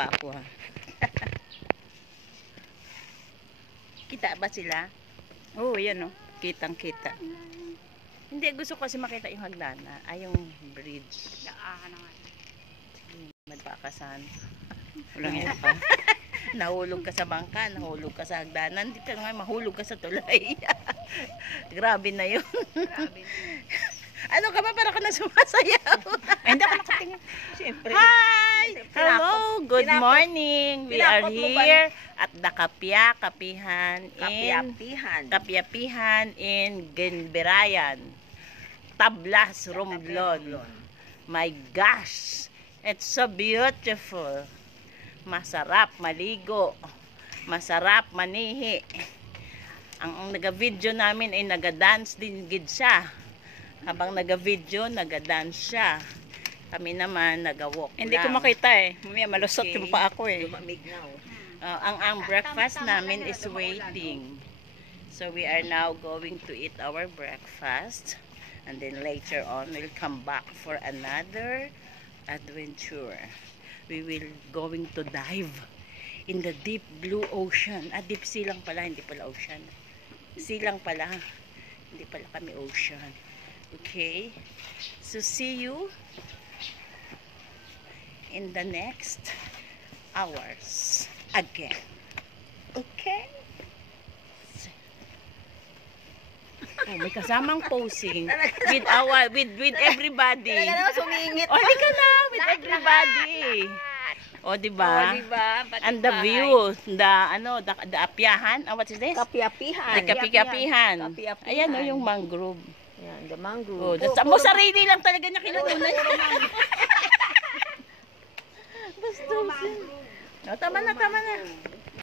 pa ako ha. Kita ba sila? Oo, yan oh. Kitang kita. Hindi, gusto ko kasi makita yung hagdana. Ay, yung bridge. Daan nga. Sige, magpakasan. Walang yan pa. Nahulog ka sa bangka, nahulog ka sa hagdanan. Hindi ka nga mahulog ka sa tulay. Grabe na yun. Grabe. Ano ka ba? Para ka na sumasayaw. Ay, hindi ako nakatingin. Siyempre. Hi! Hello! Good morning! We are tinapot mo ba? here at the Kapiyapihan Kapiapihan. in Ginbirayan, Tablas, Romblon. My gosh! It's so beautiful. Masarap maligo. Masarap manihi. Ang naga-video namin ay naga-dance din gid siya. Habang naga-video, naga-dance siya. Kami naman naga-walk Hindi lang. ko makita eh. Mamaya malusot Okay. yung pa ako eh. Lumamig na oh. Ang breakfast namin is waiting. So we are now going to eat our breakfast. And then later on, we'll come back for another adventure. We will going to dive in the deep blue ocean. Deep sea lang pala, hindi pala ocean. Sea lang pala. Hindi pala kami ocean. Okay? So see you in the next hours again. Okay? Oh, may kasamang posing with everybody. Talaga naman sumingit. Oh, ka na with everybody. Oh, di ba? Diba? And the view, the apyahan. What is this? Kapiapihan. The kapiyapihan. Kapiyapihan. Ayan, oh, yung mangrove. Yan, the mangrove. Oh, that's mo sarili lang talaga niya kinukunan. Basta. Oh, tama na, tama na.